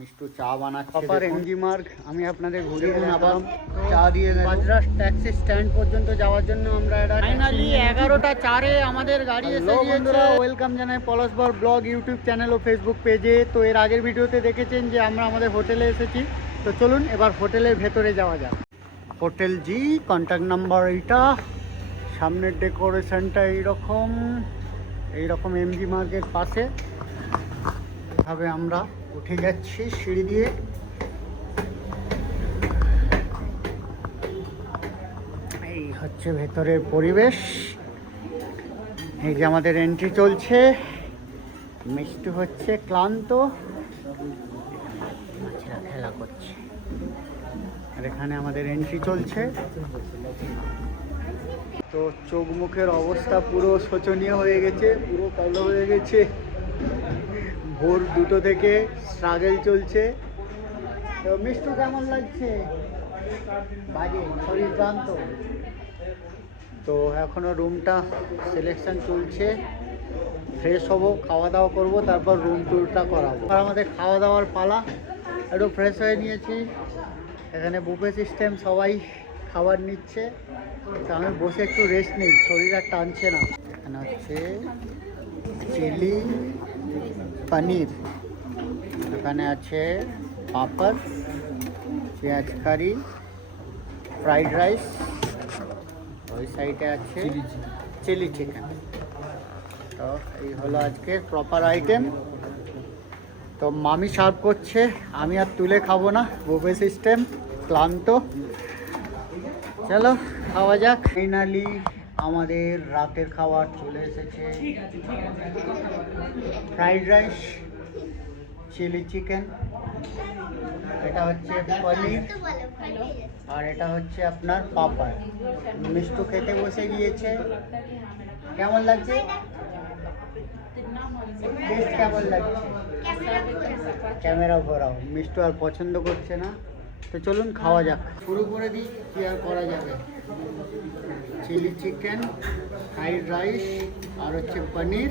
মিষ্টু চা বানাচ্ছে। এমজি মার্গ আমি আপনাদের ঘুরিয়ে আবার চা দিয়ে। মাদ্রাস ট্যাক্সি স্ট্যান্ড পর্যন্ত যাওয়ার জন্য আমরা এটা ফাইনালি এগারোটা চারে আমাদের গাড়ি এসে বন্ধুরা ওয়েলকাম জানাই পলাশবর ব্লগ ইউটিউব চ্যানেল ও ফেসবুক পেজে তো এর আগের ভিডিওতে দেখেছেন যে আমরা আমাদের হোটেলে এসেছি। তো চলুন এবার হোটেলের ভেতরে যাওয়া যাক। হোটেল জি কন্ট্যাক্ট নাম্বার এইটা। সামনের ডেকোরেশনটা এইরকম। এইরকম এমজি মার্গের পাশে। এভাবে আমরা উঠে যাচ্ছি সিঁড়ি দিয়ে। এই হচ্ছে ভেতরের পরিবেশ। এই যে আমাদের এন্ট্রি চলছে। মিষ্টি হচ্ছে, ক্লান্ত। খেলা করছে। আর এখানে আমাদের এন্ট্রি চলছে। তো চোখ মুখের অবস্থা পুরো শোচনীয় হয়ে গেছে, পুরো কালো হয়ে গেছে। ভোর দুটো থেকে স্ট্রাগল চলছে। তো মিষ্টু কেমন লাগছে? বাজে, শরীর ক্লান্ত? তো এখনও রুমটা সিলেকশন চলছে। ফ্রেশ হব খাওয়া দাওয়া করব, তারপর রুম ট্যুরটা করাবো। আর আমাদের খাওয়া দাওয়ার পালা, একটু ফ্রেশ হয়ে নিয়েছি। এখানে বুফে সিস্টেম সবাই খাবার নিচ্ছে। তো আমি বসে একটু রেস্ট নিই, শরীর আর টানছে না। এখানে হচ্ছে চিলি পনির। এখানে আছে পাপড় পেঁয়াজ কারি ফ্রাইড রাইস ওই সাইডে আছে চিলি চিকেন। তো এই হলো আজকের প্রপার আইটেম তো মামি সার্ভ করছে আমি আর তুলে খাব না বুফে সিস্টেম ক্লান্ত। চলো খাওয়া যাক। ফাইনালি আমাদের রাতের খাবার চলে এসেছে। ফ্রাইড রাইস চিলি চিকেন এটা হচ্ছে পনির আর এটা হচ্ছে আপনার পাপড়। মিষ্টু খেতে বসে গিয়েছে। কেমন লাগছে? টেস্ট কেমন লাগছে? ক্যামেরা ঘোরাও। মিষ্টু আর পছন্দ করছে না। তো চলুন খাওয়া যাক। শুরু করে দিই কি আর করা যাবে? চিলি চিকেন ফ্রাইড রাইস আর হচ্ছে পনির।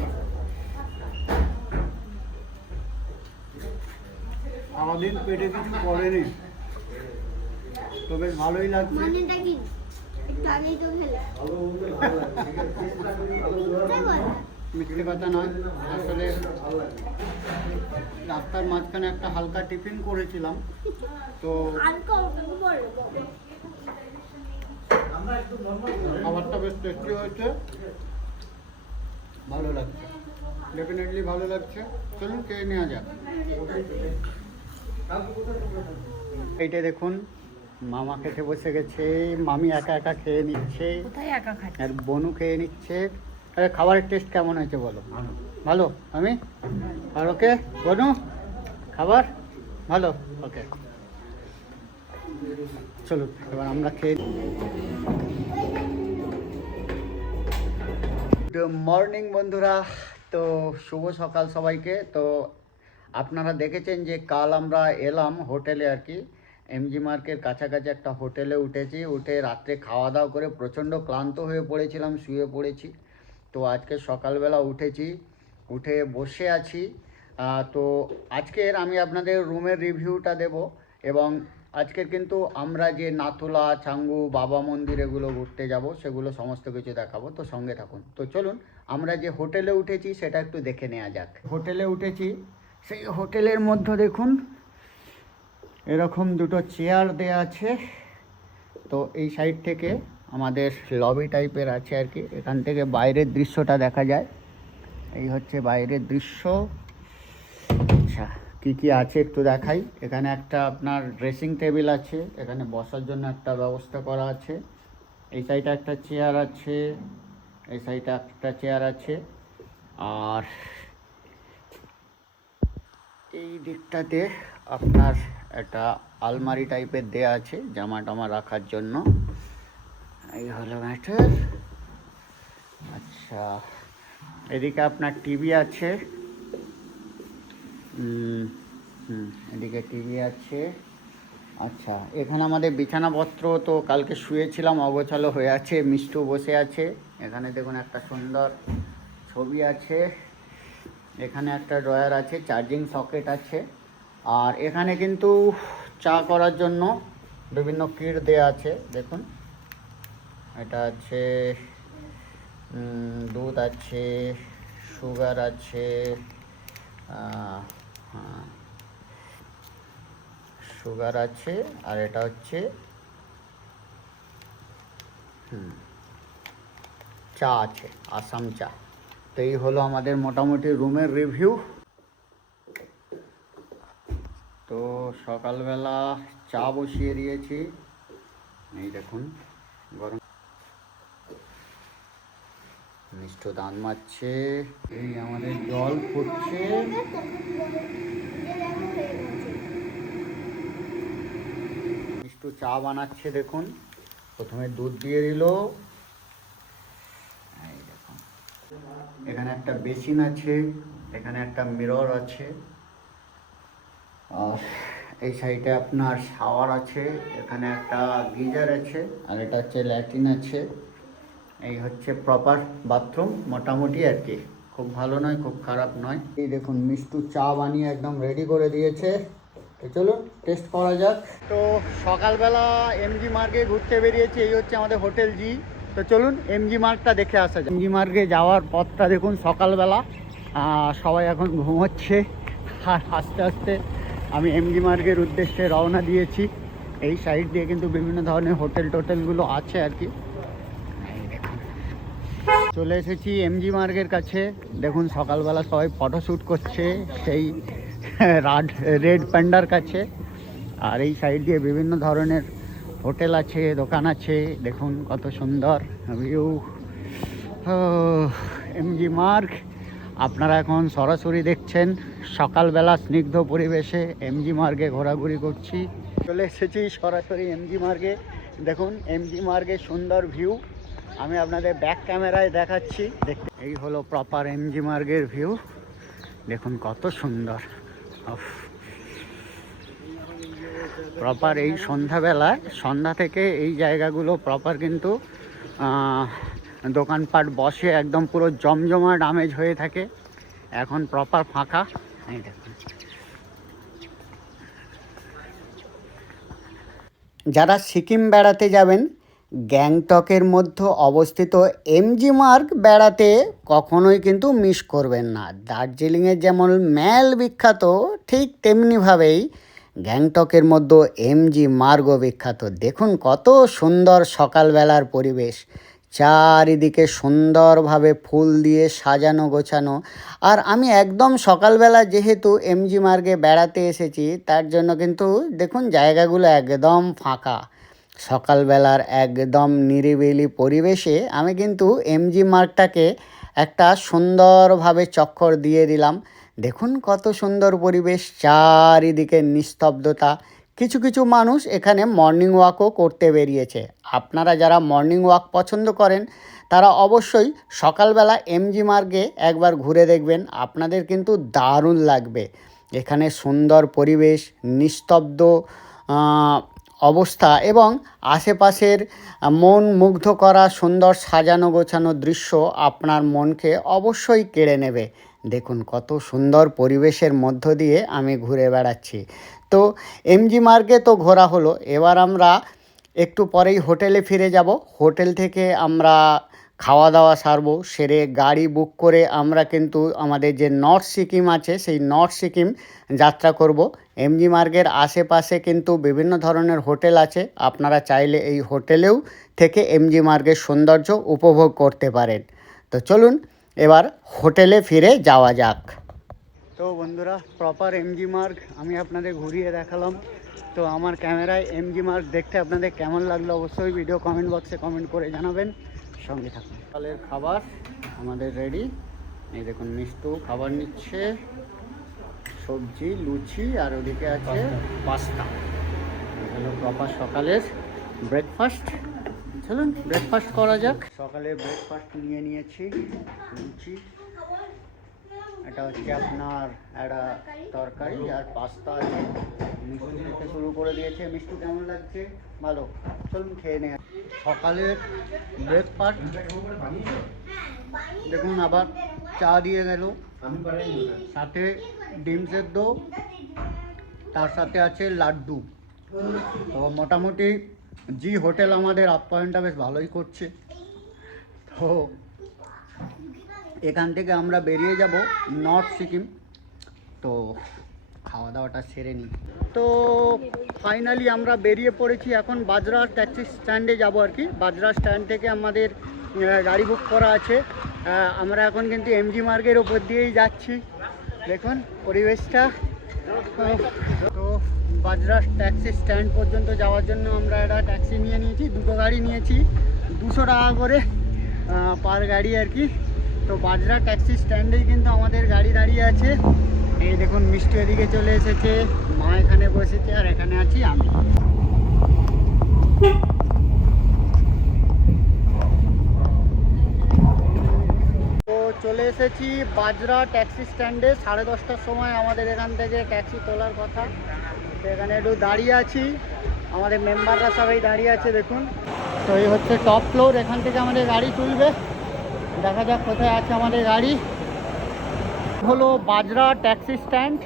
সারাদিন পেটে কিছু পড়েনি তো বেশ ভালোই লাগছে মানেটা কি একটু আগেই তো খেলে মিথ্যে বল। মিথ্যে কথা নয়। আসলে রাস্তার মাঝখানে একটা হালকা টিফিন করেছিলাম। তো খাবারটা বেশ টেস্টি হয়েছে। ভালো লাগছে। ডেফিনেটলি ভালো লাগছে। চলুন খেয়ে নেওয়া যাক। এইটা দেখুন মামা খেতে বসে গেছে। মামি একা একা খেয়ে নিচ্ছে। আর বনু খেয়ে নিচ্ছে। আরে খাবারের টেস্ট কেমন হয়েছে বলো? ভালো? আমি? আর ওকে? বনু? খাবার? ভালো? ওকে। চলুন এবার আমরা খেয়ে গুড মর্নিং বন্ধুরা। তো শুভ সকাল সবাইকে। তো আপনারা দেখেছেন যে কাল আমরা এলাম হোটেলে আর কি। এমজি মার্কের কাছাকাছি একটা হোটেলে উঠেছি। উঠে রাত্রে খাওয়া দাওয়া করে প্রচণ্ড ক্লান্ত হয়ে পড়েছিলাম, শুয়ে পড়েছি। তো আজকে সকালবেলা উঠেছি, উঠে বসে আছি। তো আজকের আমি আপনাদের রুমের রিভিউটা দেব এবং আজকের কিন্তু আমরা যে নাথুলা চাঙ্গু বাবা মন্দির এগুলো ঘুরতে যাব, সেগুলো সমস্ত কিছু দেখাবো, তো সঙ্গে থাকুন। তো চলুন, আমরা যে হোটেলে উঠেছি সেটা একটু দেখে নেওয়া যাক। হোটেলে উঠেছি, সেই হোটেলের মধ্যে দেখুন, এরকম দুটো চেয়ার দেয়া আছে, তো এই সাইড থেকে আমাদের লবি টাইপের আছে আর কি। এখান থেকে বাইরের দৃশ্যটা দেখা যায়। এই হচ্ছে বাইরের দৃশ্য। আচ্ছা কী কী আছে একটু দেখাই। এখানে একটা আপনার ড্রেসিং টেবিল আছে। এখানে বসার জন্য একটা ব্যবস্থা করা আছে। এই সাইডে একটা চেয়ার আছে। এই সাইডে একটা চেয়ার আছে। আর এই দিকটাতে আপনার একটা আলমারি টাইপের দেয়া আছে জামা টামা রাখার জন্য। এই হলো ম্যাটার আচ্ছা এদিকে আপনার টিভি আছে। হুম, এদিকে টিভি আছে। আচ্ছা এখানে আমাদের বিছানাপত্র তো কালকে শুয়েছিলাম, অগোছালো হয়ে আছে, মিষ্টু বসে আছে। এখানে দেখুন একটা সুন্দর ছবি আছে। এখানে একটা ড্রয়ার আছে, চার্জিং সকেট আছে। আর এখানে কিন্তু চা করার জন্য বিভিন্ন কিট দেওয়া আছে, দেখুন। এটা আছে দুধ আছে সুগার আছে হ্যাঁ, সুগার আছে আর এটা হচ্ছে চা আছে আসাম চা। তো এই হলো আমাদের মোটামুটি রুমের রিভিউ তো সকালবেলা চা বসিয়ে দিয়েছি। এই দেখুন গরম মিষ্ট দান মারছে। এই আমাদের জল পড়ছে মিষ্টু চা বানাচ্ছে দেখুন। প্রথমে দুধ দিয়ে দিল। এখানে একটা বেসিন আছে, এখানে একটা মিরর আছে। আর এই সাইডে আপনার শাওয়ার আছে, এখানে একটা গিজার আছে, আর এটা হচ্ছে ল্যাট্রিন আছে। এই হচ্ছে প্রপার বাথরুম মোটামুটি আর কি। খুব ভালো নয়, খুব খারাপ নয়। এই দেখুন, মিষ্টু চা বানিয়ে একদম রেডি করে দিয়েছে। তো চলুন টেস্ট করা যাক। তো সকালবেলা এমজি মার্গে ঘুরতে বেরিয়েছি, এই হচ্ছে আমাদের হোটেল জি তো চলুন এমজি মার্গটা দেখে আসা যাক। এমজি মার্গে যাওয়ার পথটা দেখুন সকালবেলা। সবাই এখন ঘুমোচ্ছে। আর আস্তে আস্তে আমি এমজি মার্গের উদ্দেশ্যে রওনা দিয়েছি। এই সাইড দিয়ে কিন্তু বিভিন্ন ধরনের হোটেল টোটেলগুলো আছে আর কি। চলে এসেছি এমজি মার্গের কাছে। দেখুন, সকালবেলা সবাই ফটোশ্যুট করছে সেই রাড, রেড প্যান্ডার কাছে। আর এই সাইড দিয়ে বিভিন্ন ধরনের হোটেল আছে, দোকান আছে। দেখুন, কত সুন্দর ভিউ এমজি মার্গ আপনারা এখন সরাসরি দেখছেন সকালবেলা স্নিগ্ধ পরিবেশে এমজি মার্গে ঘোরাঘুরি করছি। চলে এসেছি সরাসরি এমজি মার্গে দেখুন এমজি মার্গের সুন্দর ভিউ আমি আপনাদের ব্যাক ক্যামেরায় দেখাচ্ছি। দেখতে এই হলো প্রপার এমজি মার্গের ভিউ দেখুন কত সুন্দর। প্রপার এই সন্ধ্যাবেলায়, সন্ধ্যা থেকে এই জায়গাগুলো প্রপার কিন্তু দোকানপাট বসে একদম পুরো জমজমাট আমেজ হয়ে থাকে। এখন প্রপার ফাঁকা। এই দেখুন। যারা সিকিম বেড়াতে যাবেন গ্যাংটকের মধ্যে অবস্থিত এমজি মার্গ বেড়াতে কখনোই কিন্তু মিস করবেন না। দার্জিলিংয়ের যেমন ম্যাল বিখ্যাত, ঠিক তেমনিভাবেই গ্যাংটকের মধ্যে এমজি মার্গও বিখ্যাত। দেখুন কত সুন্দর সকালবেলার পরিবেশ। চারিদিকে সুন্দরভাবে ফুল দিয়ে সাজানো গোছানো। আর আমি একদম সকালবেলা যেহেতু এমজি মার্গে বেড়াতে এসেছি, তার জন্য কিন্তু দেখুন জায়গাগুলো একদম ফাঁকা। সকালবেলার একদম নিরিবিলি পরিবেশে আমি কিন্তু এমজি মার্গটাকে একটা সুন্দরভাবে চক্কর দিয়ে দিলাম। দেখুন কত সুন্দর পরিবেশ, চারিদিকে নিস্তব্ধতা। কিছু কিছু মানুষ এখানে মর্নিং ওয়াকও করতে বেরিয়েছে। আপনারা যারা মর্নিং ওয়াক পছন্দ করেন, তারা অবশ্যই সকালবেলা এমজি মার্গে একবার ঘুরে দেখবেন। আপনাদের কিন্তু দারুণ লাগবে। এখানে সুন্দর পরিবেশ, নিস্তব্ধ অবস্থা এবং আশেপাশের মন মুগ্ধ করা, সুন্দর সাজানো গোছানো দৃশ্য আপনার মনকে অবশ্যই কেড়ে নেবে। দেখুন, কত সুন্দর পরিবেশের মধ্য দিয়ে আমি ঘুরে বেড়াচ্ছি। তো এমজি মার্গে তো ঘোরা হলো। এবার আমরা একটু পরেই হোটেলে ফিরে যাব। হোটেল থেকে আমরা খাওয়া দাওয়া সারবো, সেরে গাড়ি বুক করে আমরা কিন্তু আমাদের যে নর্থ সিকিম আছে, সেই নর্থ সিকিম যাত্রা করব। এমজি মার্গের আশেপাশে কিন্তু বিভিন্ন ধরনের হোটেল আছে। আপনারা চাইলে এই হোটেলেও থেকে এমজি মার্গের সৌন্দর্য উপভোগ করতে পারেন। তো চলুন এবার হোটেলে ফিরে যাওয়া যাক। তো বন্ধুরা প্রপার এমজি মার্গ আমি আপনাদের ঘুরিয়ে দেখালাম। তো আমার ক্যামেরায় এমজি মার্গ দেখতে আপনাদের কেমন লাগল অবশ্যই ভিডিও কমেন্ট বক্সে কমেন্ট করে জানাবেন। সঙ্গে থাকুন। সকালের খাবার আমাদের রেডি এই দেখুন, মিষ্টু খাবার নিচ্ছে। সবজি লুচি আর ওদিকে আছে পাস্তা হলো প্রপার সকালের ব্রেকফাস্ট চলুন ব্রেকফাস্ট করা যাক। সকালে ব্রেকফাস্ট নিয়ে নিয়েছি লুচি। এটা হচ্ছে আপনার একটা তরকারি আর পাস্তা আছে। মিষ্টি খেতে শুরু করে দিয়েছে। মিষ্টি কেমন লাগছে? ভালো। চলুন খেয়ে নে সকালের ব্রেকফাস্ট দেখুন আবার চা দিয়ে গেল। সাথে ডিম সেদ্ধ। তার সাথে আছে লাড্ডু। তো মোটামুটি জি হোটেল আমাদের আপ্যায়নটা বেশ ভালোই করছে। তো এখান থেকে আমরা বেরিয়ে যাব নর্থ সিকিম। তো খাওয়া দাওয়াটা সেরে নিই। তো ফাইনালি আমরা বেরিয়ে পড়েছি এখন বাজরা ট্যাক্সি স্ট্যান্ডে যাব আর কি। বাজরা স্ট্যান্ড থেকে আমাদের গাড়ি বুক করা আছে। আমরা এখন কিন্তু এমজি মার্গের ওপর দিয়েই যাচ্ছি। দেখুন, পরিবেশটা তো- বাজরা ট্যাক্সি স্ট্যান্ড পর্যন্ত যাওয়ার জন্য আমরা একটা ট্যাক্সি নিয়ে নিয়েছি, দুটো গাড়ি নিয়েছি, দুশো টাকা করে পার গাড়ি আর কি। তো বাজরা ট্যাক্সি স্ট্যান্ডেই কিন্তু আমাদের গাড়ি দাঁড়িয়ে আছে। এই দেখুন, মিষ্টি এদিকে চলে এসেছে, মা এখানে বসেছে আর এখানে আছি আমি তো চলে এসেছি বাজরা ট্যাক্সি স্ট্যান্ডে। সাড়ে দশটার সময় আমাদের এখান থেকে ট্যাক্সি তোলার কথা। তো এখানে একটু দাঁড়িয়ে আছি। আমাদের মেম্বাররা সবাই দাঁড়িয়ে আছে, দেখুন। তো এই হচ্ছে টপ ফ্লোর, এখান থেকে আমাদের গাড়ি তুলবে। দেখা যাক কোথায় আছে আমাদের গাড়ি। হলো বাজরা ট্যাক্সি স্ট্যান্ড।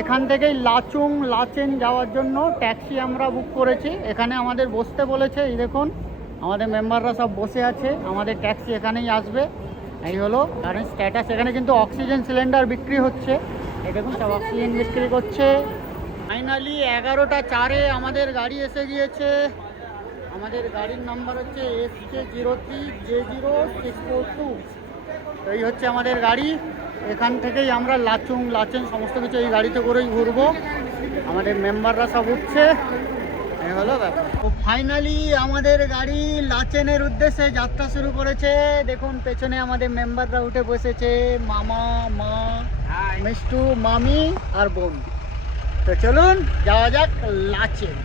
এখান থেকেই লাচুং লাচেন যাওয়ার জন্য ট্যাক্সি আমরা বুক করেছি। এখানে আমাদের বসতে বলেছে, এই দেখুন। আমাদের মেম্বাররা সব বসে আছে। আমাদের ট্যাক্সি এখানেই আসবে। এই হলো কারণ স্ট্যাটাস এখানে কিন্তু অক্সিজেন সিলিন্ডার বিক্রি হচ্ছে। এই দেখুন সব অক্সিজেন বিক্রি করছে। ফাইনালি এগারোটা চারে আমাদের গাড়ি এসে গিয়েছে। আমাদের গাড়ির নাম্বার হচ্ছে S K zero three J zero six four two তো এই হচ্ছে আমাদের গাড়ি। এখান থেকেই আমরা লাচুং লাচেন সমস্ত কিছু এই গাড়িতে করেই ঘুরবো। আমাদের মেম্বাররা সব উঠছে। এই হলো ব্যাপার। তো ফাইনালি আমাদের গাড়ি লাচেনের উদ্দেশ্যে যাত্রা শুরু করেছে। দেখুন পেছনে আমাদের মেম্বাররা উঠে বসেছে। মামা মা মিষ্টু মামি আর বোন। তো চলুন যাওয়া যাক লাচেন